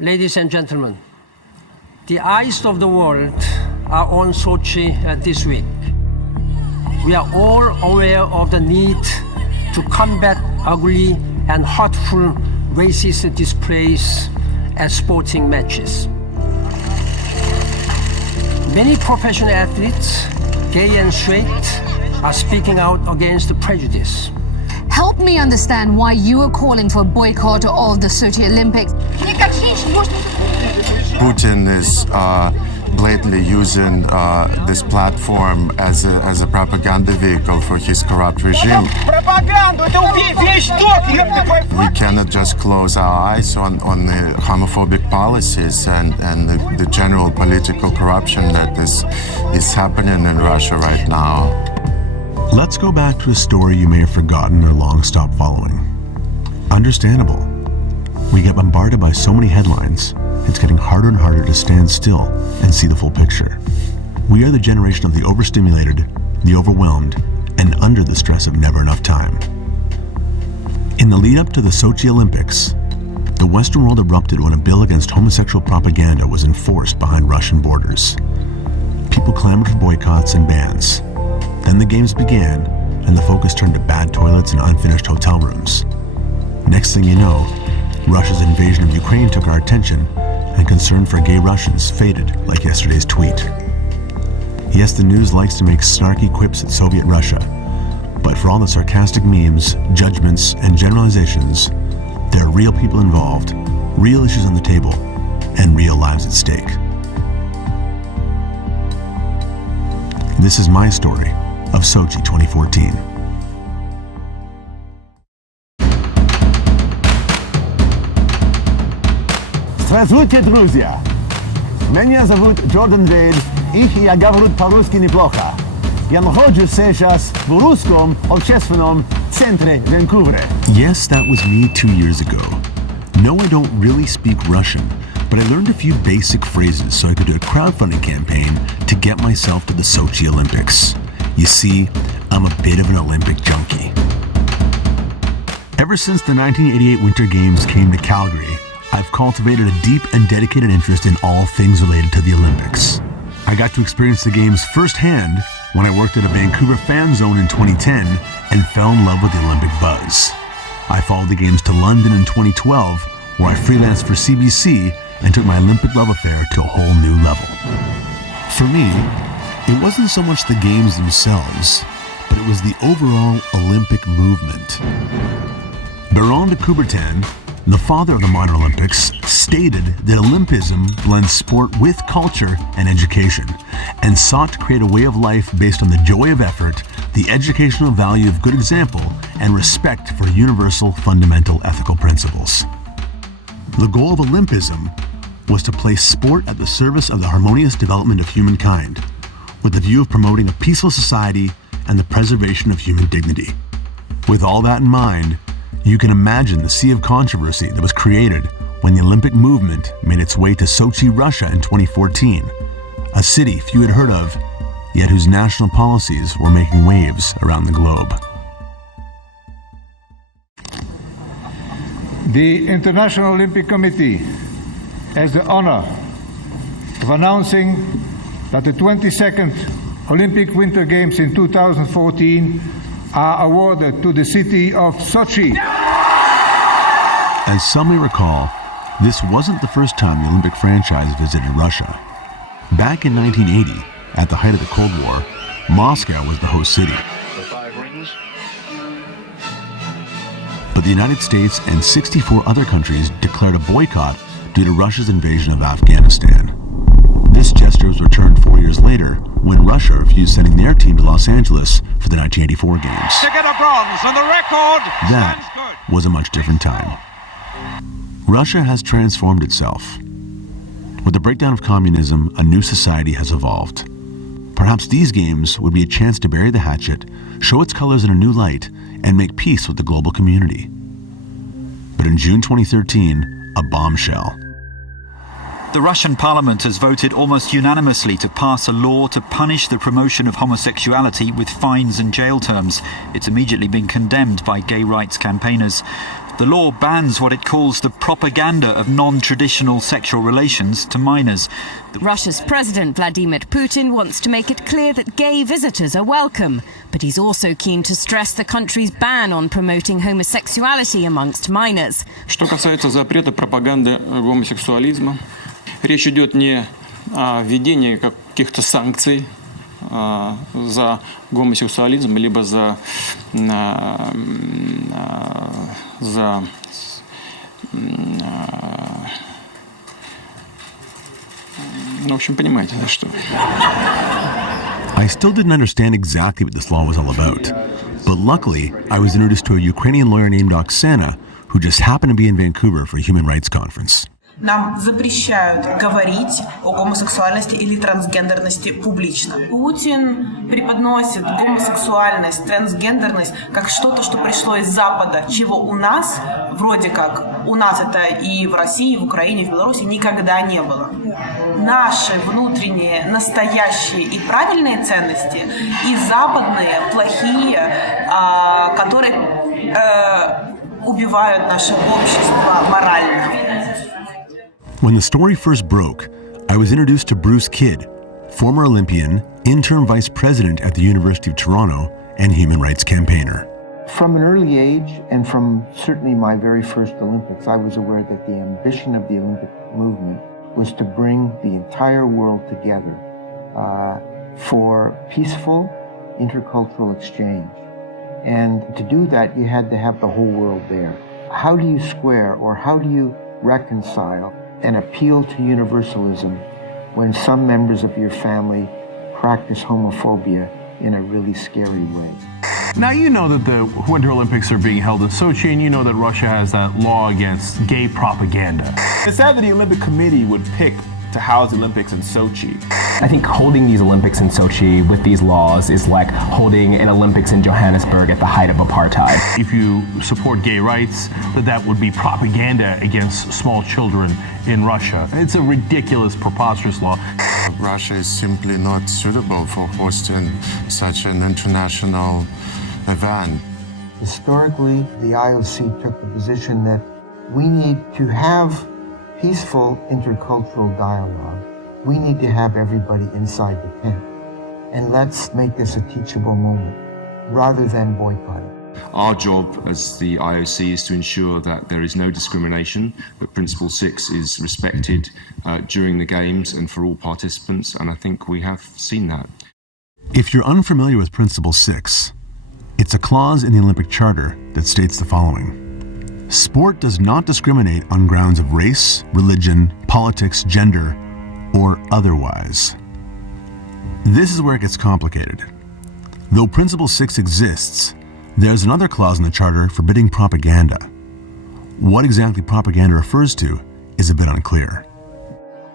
Ladies and gentlemen, the eyes of the world are on Sochi this week. We are all aware of the need to combat ugly and hurtful racist displays at sporting matches. Many professional athletes, gay and straight, are speaking out against the prejudice. Help me understand why you are calling for a boycott of the Sochi Olympics. Putin is blatantly using this platform as a propaganda vehicle for his corrupt regime. We cannot just close our eyes on the homophobic policies and the general political corruption that is happening in Russia right now. Let's go back to a story you may have forgotten or long stopped following. Understandable. We get bombarded by so many headlines, it's getting harder and harder to stand still and see the full picture. We are the generation of the overstimulated, the overwhelmed, and under the stress of never enough time. In the lead up to the Sochi Olympics, the Western world erupted when a bill against homosexual propaganda was enforced behind Russian borders. People clamored for boycotts and bans. Then the games began, and the focus turned to bad toilets and unfinished hotel rooms. Next thing you know, Russia's invasion of Ukraine took our attention, and concern for gay Russians faded like yesterday's tweet. Yes, the news likes to make snarky quips at Soviet Russia, but for all the sarcastic memes, judgments, and generalizations, there are real people involved, real issues on the table, and real lives at stake. This is my story of Sochi 2014. Здравствуйте, друзья! Меня зовут Джордан Вейд, и я говорю по-русски неплохо. Я нахожусь сейчас в русском общественном центре Vancouver. Yes, that was me 2 years ago. No, I don't really speak Russian, but I learned a few basic phrases so I could do a crowdfunding campaign to get myself to the Sochi Olympics. You see, I'm a bit of an Olympic junkie. Ever since the 1988 Winter Games came to Calgary, I've cultivated a deep and dedicated interest in all things related to the Olympics. I got to experience the Games firsthand when I worked at a Vancouver fan zone in 2010 and fell in love with the Olympic buzz. I followed the Games to London in 2012, where I freelanced for CBC and took my Olympic love affair to a whole new level. For me, it wasn't so much the Games themselves, but it was the overall Olympic movement. Baron de Coubertin, the father of the modern Olympics, stated that Olympism blends sport with culture and education, and sought to create a way of life based on the joy of effort, the educational value of good example, and respect for universal fundamental ethical principles. The goal of Olympism was to place sport at the service of the harmonious development of humankind, with the view of promoting a peaceful society and the preservation of human dignity. With all that in mind, you can imagine the sea of controversy that was created when the Olympic movement made its way to Sochi, Russia in 2014, a city few had heard of, yet whose national policies were making waves around the globe. The International Olympic Committee has the honor of announcing that the 22nd Olympic Winter Games in 2014 are awarded to the city of Sochi. As some may recall, this wasn't the first time the Olympic franchise visited Russia. Back in 1980, at the height of the Cold War, Moscow was the host city. But the United States and 64 other countries declared a boycott due to Russia's invasion of Afghanistan. This gesture was returned 4 years later when Russia refused sending their team to Los Angeles for the 1984 Games. To get a bronze, and the record That stands good. was a much different time. Russia has transformed itself. With the breakdown of communism, a new society has evolved. Perhaps these games would be a chance to bury the hatchet, show its colors in a new light, and make peace with the global community. But in June 2013, a bombshell. The Russian parliament has voted almost unanimously to pass a law to punish the promotion of homosexuality with fines and jail terms. It's immediately been condemned by gay rights campaigners. The law bans what it calls the propaganda of non-traditional sexual relations to minors. Russia's President Vladimir Putin wants to make it clear that gay visitors are welcome, but he's also keen to stress the country's ban on promoting homosexuality amongst minors. Что касается запрета пропаганды гомосексуализма, речь идет не о введении каких-то санкций за гомосексуализм, либо за в общем, понимаете, за что. I still didn't understand exactly what this law was all about. But luckily, I was introduced to a Ukrainian lawyer named Oksana, who just happened to be in Vancouver for a human rights conference. Нам запрещают говорить о гомосексуальности или трансгендерности публично. Путин преподносит гомосексуальность, трансгендерность как что-то, что пришло из Запада, чего у нас, вроде как, у нас это и в России, и в Украине, и в Беларуси никогда не было. Наши внутренние, настоящие и правильные ценности и западные, плохие, которые убивают наше общество морально. When the story first broke, I was introduced to Bruce Kidd, former Olympian, interim vice president at the University of Toronto, and human rights campaigner. From an early age, and from certainly my very first Olympics, I was aware that the ambition of the Olympic movement was to bring the entire world together for peaceful intercultural exchange. And to do that, you had to have the whole world there. How do you square, or how do you reconcile an appeal to universalism when some members of your family practice homophobia in a really scary way? Now, you know that the Winter Olympics are being held in Sochi, and you know that Russia has that law against gay propaganda. It's sad that the Olympic Committee would pick to house the Olympics in Sochi. I think holding these Olympics in Sochi with these laws is like holding an Olympics in Johannesburg at the height of apartheid. If you support gay rights, that would be propaganda against small children in Russia. It's a ridiculous, preposterous law. Russia is simply not suitable for hosting such an international event. Historically, the IOC took the position that we need to have peaceful intercultural dialogue. We need to have everybody inside the tent. And let's make this a teachable moment rather than boycott it. Our job as the IOC is to ensure that there is no discrimination, that Principle 6 is respected during the Games and for all participants, and I think we have seen that. If you're unfamiliar with Principle 6, it's a clause in the Olympic Charter that states the following. Sport does not discriminate on grounds of race, religion, politics, gender, or otherwise. This is where it gets complicated. Though Principle 6 exists, there's another clause in the Charter forbidding propaganda. What exactly propaganda refers to is a bit unclear.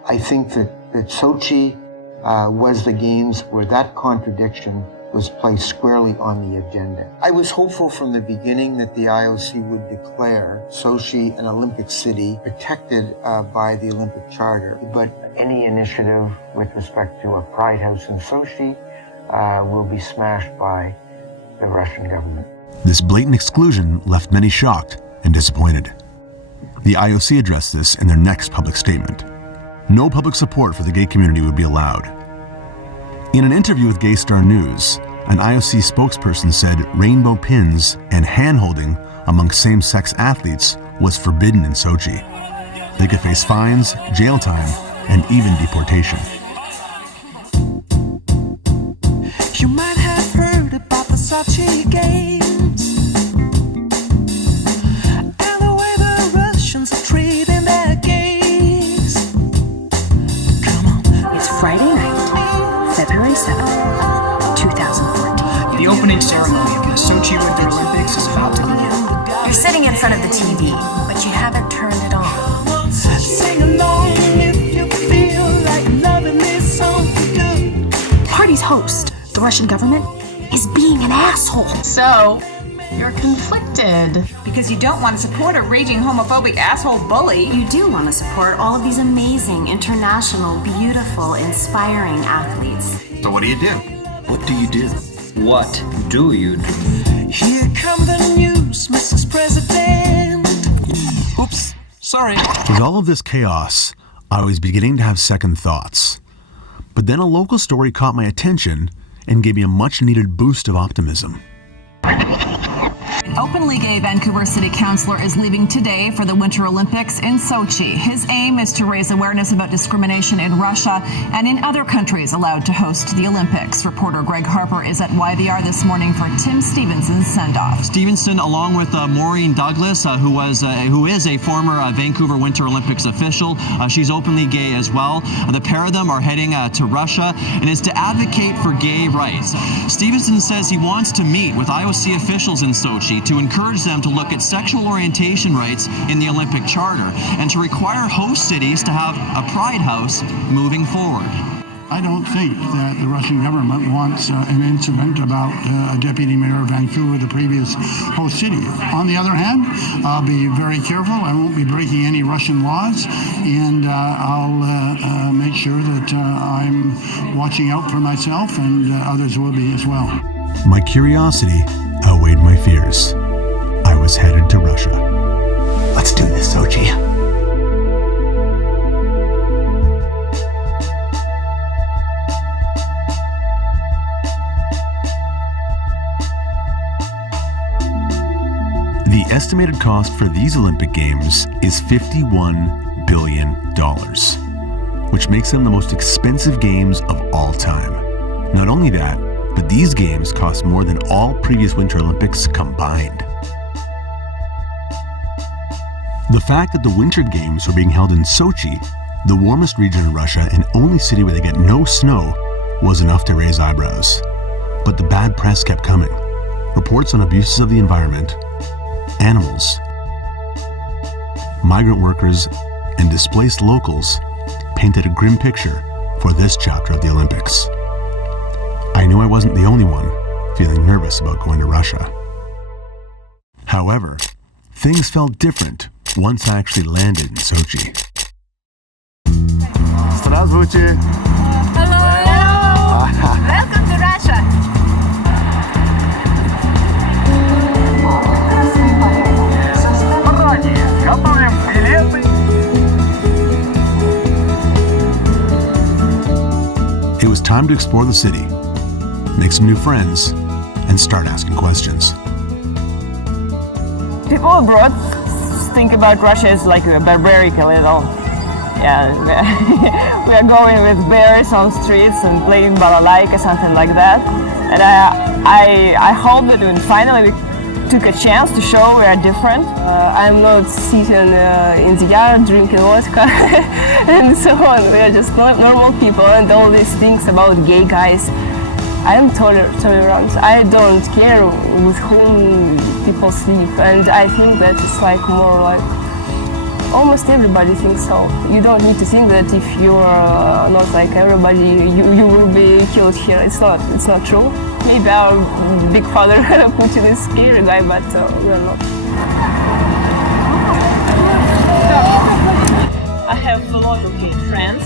I think that Sochi was the Games where that contradiction was placed squarely on the agenda. I was hopeful from the beginning that the IOC would declare Sochi an Olympic city protected by the Olympic Charter, but any initiative with respect to a Pride House in Sochi will be smashed by the Russian government. This blatant exclusion left many shocked and disappointed. The IOC addressed this in their next public statement. No public support for the gay community would be allowed. In an interview with Gay Star News, an IOC spokesperson said rainbow pins and hand-holding among same-sex athletes was forbidden in Sochi. They could face fines, jail time, and even deportation. You might have heard about the Sochi Games and the way the Russians are treating their gays. Come on. It's Friday night, February 7th, 2014. The opening ceremony of the Sochi Winter Olympics is about to begin. You're sitting in front of the TV, but you haven't turned it on. Sing along if you feel like loving this song too. Party's host, the Russian government, is being an asshole. So, you're conflicted. Because you don't want to support a raging homophobic asshole bully. You do want to support all of these amazing, international, beautiful, inspiring athletes. So what do you do? What do you do? What do you do? Here come the news, Mrs. President. Oops, sorry. With all of this chaos, I was beginning to have second thoughts. But then a local story caught my attention and gave me a much-needed boost of optimism. Openly gay Vancouver City Councillor is leaving today for the Winter Olympics in Sochi. His aim is to raise awareness about discrimination in Russia and in other countries allowed to host the Olympics. Reporter Greg Harper is at YVR this morning for Tim Stevenson's send-off. Stevenson, along with Maureen Douglas, who is a former Vancouver Winter Olympics official, she's openly gay as well. The pair of them are heading to Russia and is to advocate for gay rights. Stevenson says he wants to meet with IOC officials in Sochi to encourage them to look at sexual orientation rights in the Olympic Charter and to require host cities to have a Pride House moving forward. I don't think that the Russian government wants an incident about a deputy mayor of Vancouver, the previous host city. On the other hand, I'll be very careful. I won't be breaking any Russian laws, and I'll make sure that I'm watching out for myself, and others will be as well. My curiosity outweighed my fears. I was headed to Russia. Let's do this, Sochi. The estimated cost for these Olympic Games is $51 billion, which makes them the most expensive games of all time. Not only that, but these games cost more than all previous Winter Olympics combined. The fact that the Winter Games were being held in Sochi, the warmest region in Russia and only city where they get no snow, was enough to raise eyebrows. But the bad press kept coming. Reports on abuses of the environment, animals, migrant workers, and displaced locals painted a grim picture for this chapter of the Olympics. I knew I wasn't the only one feeling nervous about going to Russia. However, things felt different once I actually landed in Sochi. Здравствуйте. Hello. Welcome to Russia. Готовим билеты. It was time to explore the city, make some new friends, and start asking questions. People abroad think about Russia as like a barbaric little. Yeah, we are going with bears on streets and playing balalaika, something like that. And I hope that when finally we took a chance to show we are different. I'm not sitting in the yard drinking vodka and so on. We are just normal people, and all these things about gay guys. I am tolerant. I don't care with whom people sleep, and I think that it's like more like almost everybody thinks so. You don't need to think that if you're not like everybody, you will be killed here. It's not true. Maybe our big father Putin is a scary guy, but we're not. I have a lot of gay friends,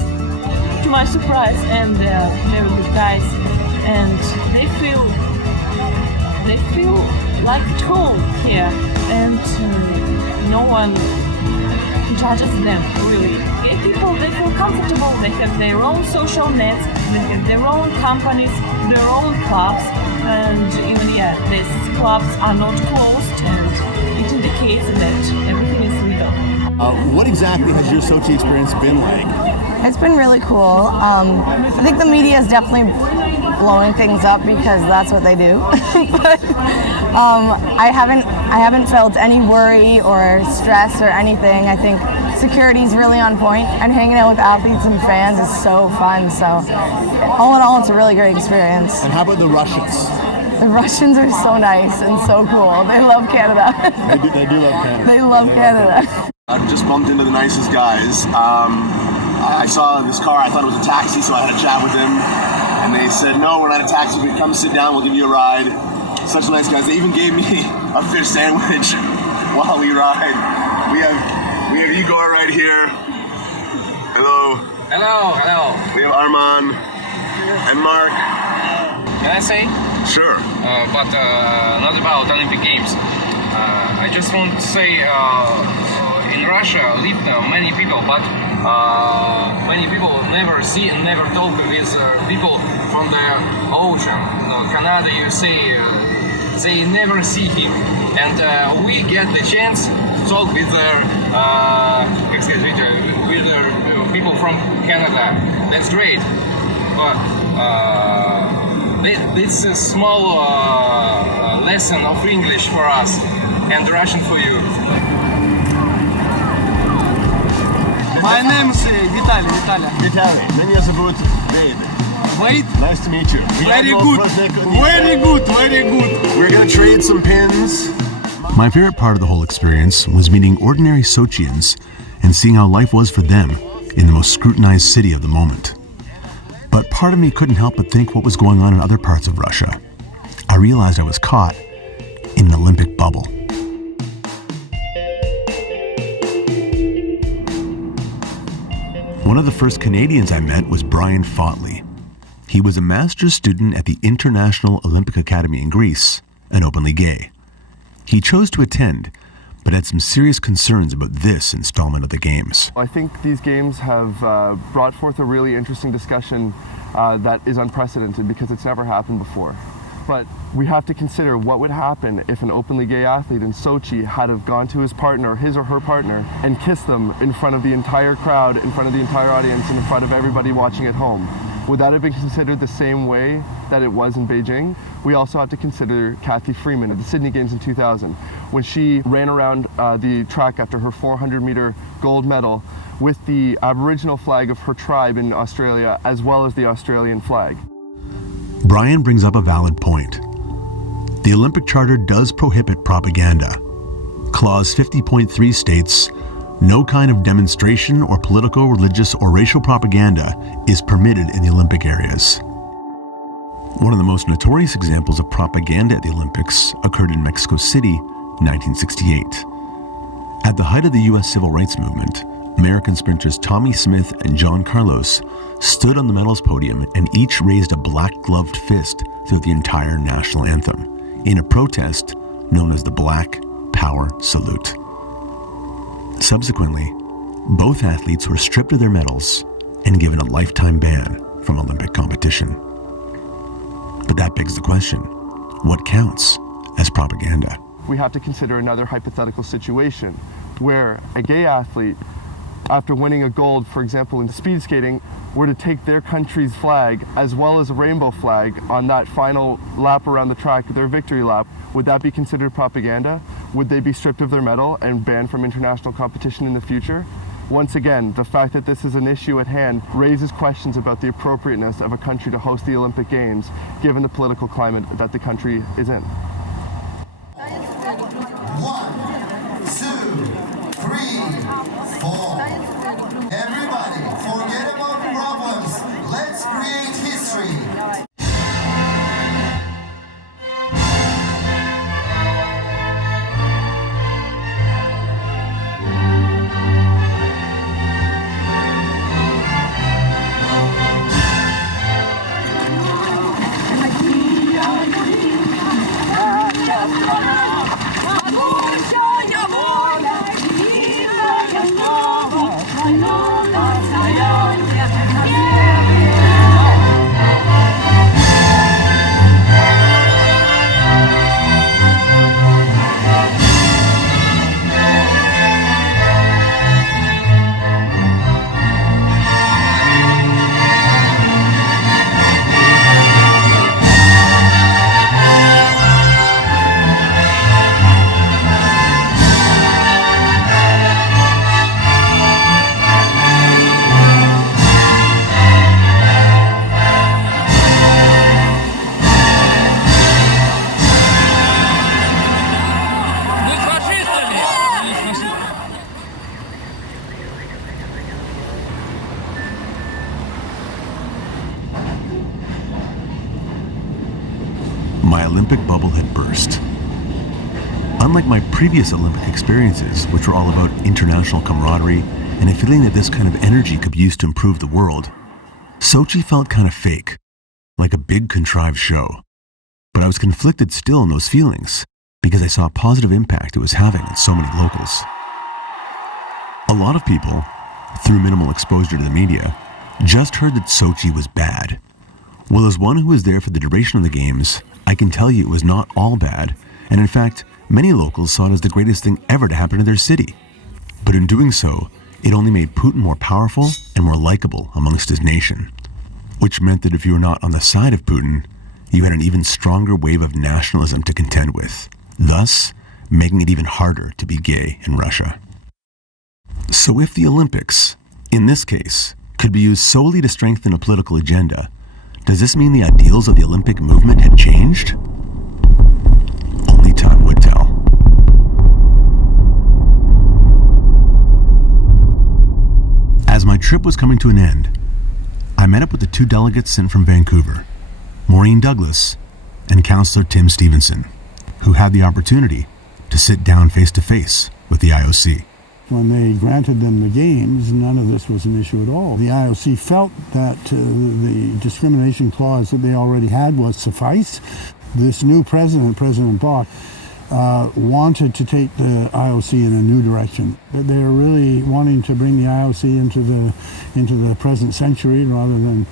to my surprise, and they're very good guys, and they feel like at home here, and no one judges them, really. Gay people, they feel comfortable, they have their own social nets, they have their own companies, their own clubs, and even, these clubs are not closed, and it indicates that everything is legal. What exactly has your Sochi experience been like? It's been really cool. I think the media is definitely blowing things up because that's what they do. But I haven't felt any worry or stress or anything. I think security is really on point, and hanging out with athletes and fans is so fun. So all in all, it's a really great experience. And how about the Russians? The Russians are so nice and so cool. They love Canada. They do love Canada. They love Canada. I just bumped into the nicest guys. I saw this car, I thought it was a taxi, so I had a chat with them. And they said, no, we're not a taxi, but come sit down, we'll give you a ride. Such nice guys. They even gave me a fish sandwich while we ride. We have Igor right here. Hello. Hello. We have Arman and Mark. Can I say? Sure. But not about Olympic Games. I just want to say in Russia live many people, but many people never see and never talk with people from the ocean. Canada, USA, they never see him, and we get the chance to talk with people from Canada. That's great, but it's a small lesson of English for us and Russian for you. My name is Vitaly. Vitaly. Меня зовут Wade. Wade? Nice to meet you. Very good. Very good. Very good. We're gonna trade some pins. My favorite part of the whole experience was meeting ordinary Sochians and seeing how life was for them in the most scrutinized city of the moment. But part of me couldn't help but think what was going on in other parts of Russia. I realized I was caught in an Olympic bubble. One of the first Canadians I met was Brian Fotley. He was a master's student at the International Olympic Academy in Greece and openly gay. He chose to attend, but had some serious concerns about this installment of the Games. I think these Games have brought forth a really interesting discussion that is unprecedented because it's never happened before. But we have to consider what would happen if an openly gay athlete in Sochi had have gone to his partner, his or her partner, and kissed them in front of the entire crowd, in front of the entire audience, and in front of everybody watching at home. Would that have been considered the same way that it was in Beijing? We also have to consider Kathy Freeman at the Sydney Games in 2000, when she ran around the track after her 400-meter gold medal with the Aboriginal flag of her tribe in Australia, as well as the Australian flag. Brian brings up a valid point. The Olympic Charter does prohibit propaganda. Clause 50.3 states, no kind of demonstration or political, religious, or racial propaganda is permitted in the Olympic areas. One of the most notorious examples of propaganda at the Olympics occurred in Mexico City in 1968. At the height of the U.S. Civil Rights Movement, American sprinters Tommy Smith and John Carlos stood on the medals podium and each raised a black-gloved fist throughout the entire national anthem in a protest known as the Black Power Salute. Subsequently, both athletes were stripped of their medals and given a lifetime ban from Olympic competition. But that begs the question, what counts as propaganda? We have to consider another hypothetical situation where a gay athlete, after winning a gold, for example, in speed skating, were to take their country's flag as well as a rainbow flag on that final lap around the track, their victory lap. Would that be considered propaganda? Would they be stripped of their medal and banned from international competition in the future? Once again, the fact that this is an issue at hand raises questions about the appropriateness of a country to host the Olympic Games, given the political climate that the country is in. 1, 2, 3, 4. Everybody, forget about problems. Let's create history. My Olympic bubble had burst. Unlike my previous Olympic experiences, which were all about international camaraderie and a feeling that this kind of energy could be used to improve the world, Sochi felt kind of fake, like a big contrived show. But I was conflicted still in those feelings because I saw a positive impact it was having on so many locals. A lot of people, through minimal exposure to the media, just heard that Sochi was bad. Well, as one who was there for the duration of the games, I can tell you it was not all bad, and in fact, many locals saw it as the greatest thing ever to happen to their city. But in doing so, it only made Putin more powerful and more likable amongst his nation, which meant that if you were not on the side of Putin, you had an even stronger wave of nationalism to contend with, thus making it even harder to be gay in Russia. So if the Olympics, in this case, could be used solely to strengthen a political agenda, does this mean the ideals of the Olympic movement had changed? Only time would tell. As my trip was coming to an end, I met up with the two delegates sent from Vancouver, Maureen Douglas and Councillor Tim Stevenson, who had the opportunity to sit down face-to-face with the IOC. When they granted them the games, none of this was an issue at all. The IOC felt that the discrimination clause that they already had was suffice. This new president, President Bach, wanted to take the IOC in a new direction. They're really wanting to bring the IOC into the present century rather than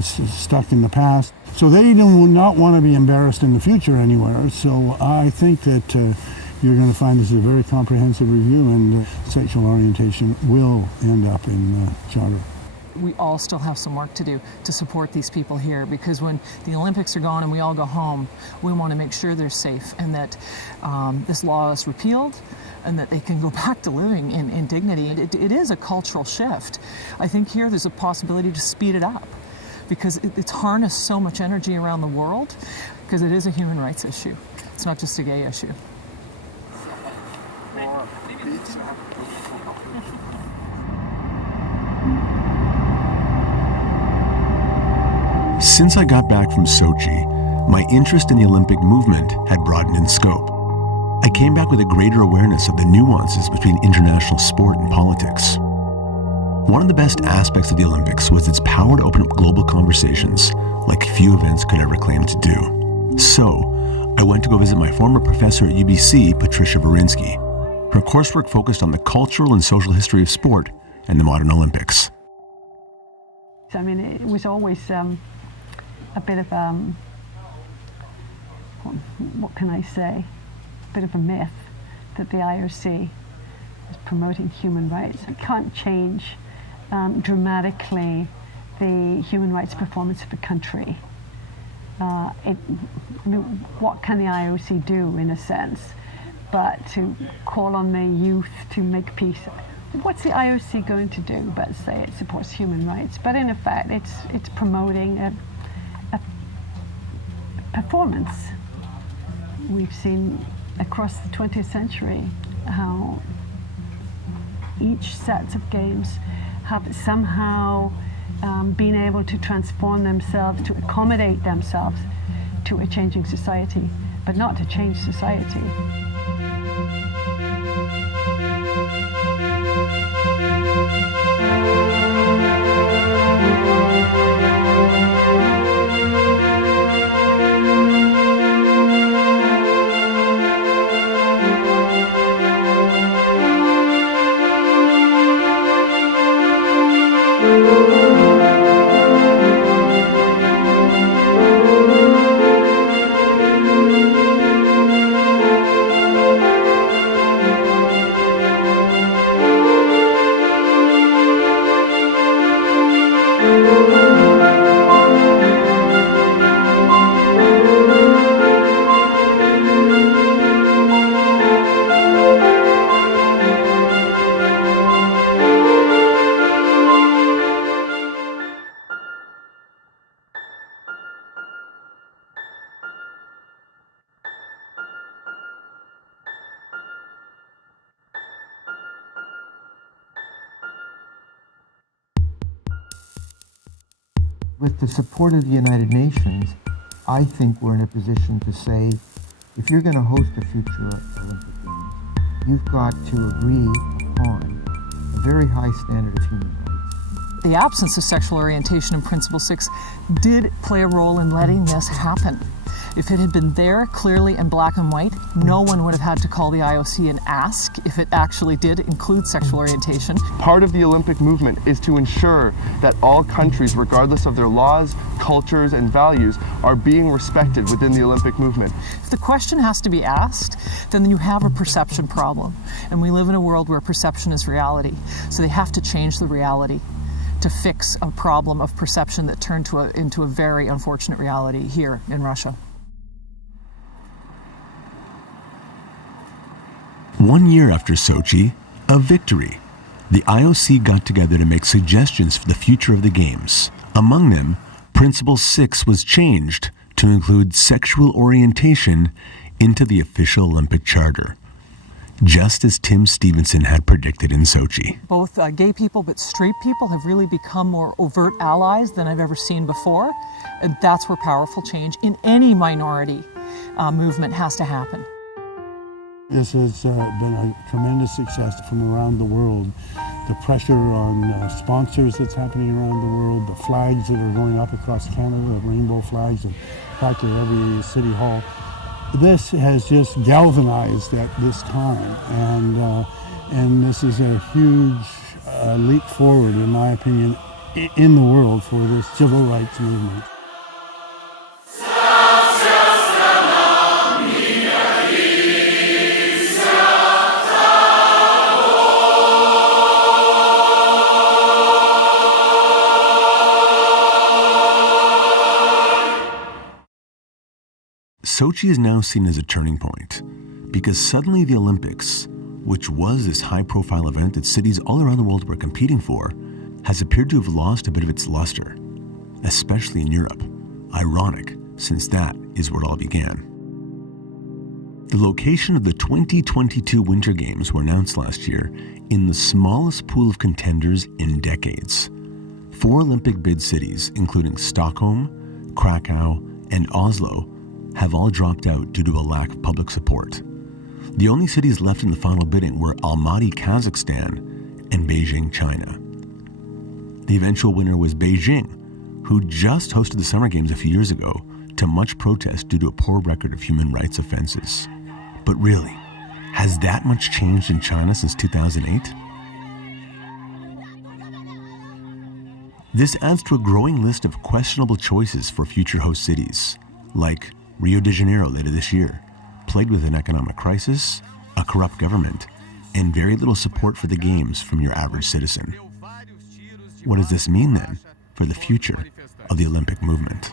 stuck in the past. So they do not want to be embarrassed in the future anywhere. So I think that you're going to find this is a very comprehensive review, and sexual orientation will end up in the charter. We all still have some work to do to support these people here, because when the Olympics are gone and we all go home, we want to make sure they're safe and that this law is repealed and that they can go back to living in dignity. It is a cultural shift. I think here there's a possibility to speed it up, because it's harnessed so much energy around the world, because it is a human rights issue. It's not just a gay issue. Since I got back from Sochi, my interest in the Olympic movement had broadened in scope. I came back with a greater awareness of the nuances between international sport and politics. One of the best aspects of the Olympics was its power to open up global conversations like few events could ever claim to do. So, I went to go visit my former professor at UBC, Patricia Verinsky. Her coursework focused on the cultural and social history of sport and the modern Olympics. I mean, it was always a bit of what can I say? A bit of a myth that the IOC is promoting human rights. It can't change dramatically the human rights performance of a country. What can the IOC do, in a sense, but to call on the youth to make peace? What's the IOC going to do but say it supports human rights? But in effect, it's promoting a performance. We've seen across the 20th century how each set of games have somehow been able to transform themselves, to accommodate themselves to a changing society, but not to change society. With the support of the United Nations, I think we're in a position to say, if you're going to host a future Olympic Games, you've got to agree upon a very high standard of human rights. The absence of sexual orientation in Principle 6 did play a role in letting this happen. If it had been there clearly in black and white, no one would have had to call the IOC and ask if it actually did include sexual orientation. Part of the Olympic movement is to ensure that all countries, regardless of their laws, cultures, and values, are being respected within the Olympic movement. If the question has to be asked, then you have a perception problem. And we live in a world where perception is reality. So they have to change the reality to fix a problem of perception that turned into a very unfortunate reality here in Russia. 1 year after Sochi, a victory. The IOC got together to make suggestions for the future of the Games. Among them, Principle 6 was changed to include sexual orientation into the official Olympic Charter, just as Tim Stevenson had predicted in Sochi. Both gay people but straight people have really become more overt allies than I've ever seen before, and that's where powerful change in any minority movement has to happen. This has been a tremendous success from around the world. The pressure on sponsors that's happening around the world, the flags that are going up across Canada, the rainbow flags in practically every city hall. This has just galvanized at this time, and this is a huge leap forward, in my opinion, in the world for this civil rights movement. Sochi is now seen as a turning point because suddenly the Olympics, which was this high-profile event that cities all around the world were competing for, has appeared to have lost a bit of its luster, especially in Europe. Ironic, since that is where it all began. The location of the 2022 Winter Games were announced last year in the smallest pool of contenders in decades. 4 Olympic bid cities, including Stockholm, Krakow, and Oslo, have all dropped out due to a lack of public support. The only cities left in the final bidding were Almaty, Kazakhstan, and Beijing, China. The eventual winner was Beijing, who just hosted the Summer Games a few years ago to much protest due to a poor record of human rights offenses. But really, has that much changed in China since 2008? This adds to a growing list of questionable choices for future host cities, like Rio de Janeiro later this year, plagued with an economic crisis, a corrupt government, and very little support for the Games from your average citizen. What does this mean then for the future of the Olympic movement?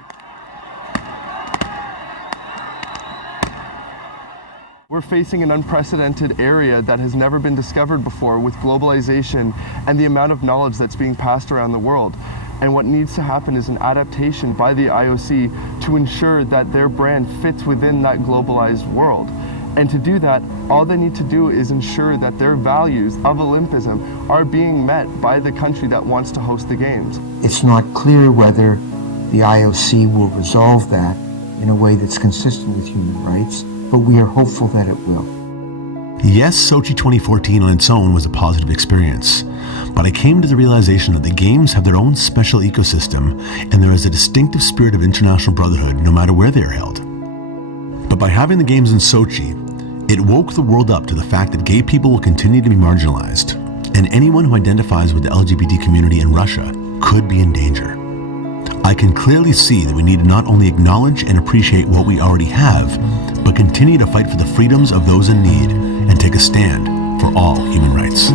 We're facing an unprecedented area that has never been discovered before with globalization and the amount of knowledge that's being passed around the world. And what needs to happen is an adaptation by the IOC to ensure that their brand fits within that globalized world. And to do that, all they need to do is ensure that their values of Olympism are being met by the country that wants to host the Games. It's not clear whether the IOC will resolve that in a way that's consistent with human rights, but we are hopeful that it will. Yes, Sochi 2014 on its own was a positive experience, but I came to the realization that the Games have their own special ecosystem and there is a distinctive spirit of international brotherhood no matter where they are held. But by having the Games in Sochi, it woke the world up to the fact that gay people will continue to be marginalized, and anyone who identifies with the LGBT community in Russia could be in danger. I can clearly see that we need to not only acknowledge and appreciate what we already have, but continue to fight for the freedoms of those in need and take a stand for all human rights.